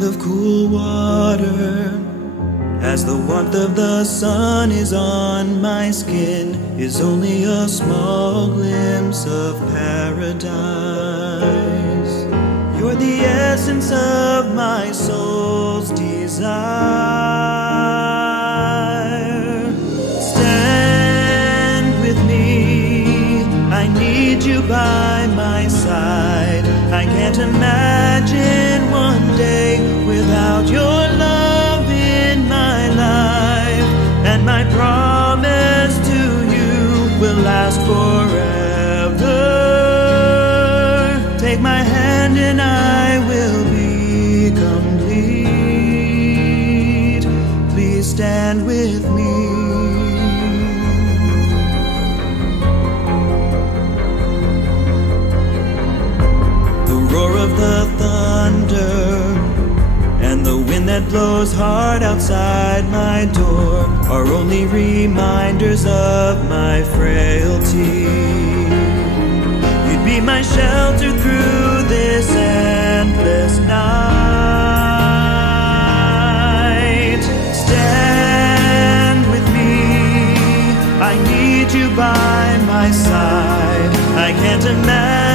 pail of cool water, as the warmth of the sun is on my skin, is only a small glimpse of paradise. You're the essence of my soul's desire. Stand with me, I need you by my side. I can't imagine one day without your love in my life, and my promise to you will last forever. Take my hand and I will be complete. Please stand with me. The roar of the thunder and the wind that blows hard outside my door are only reminders of my frailty. You'd be my shelter through this endless night. Stand with me, I need you by my side. I can't imagine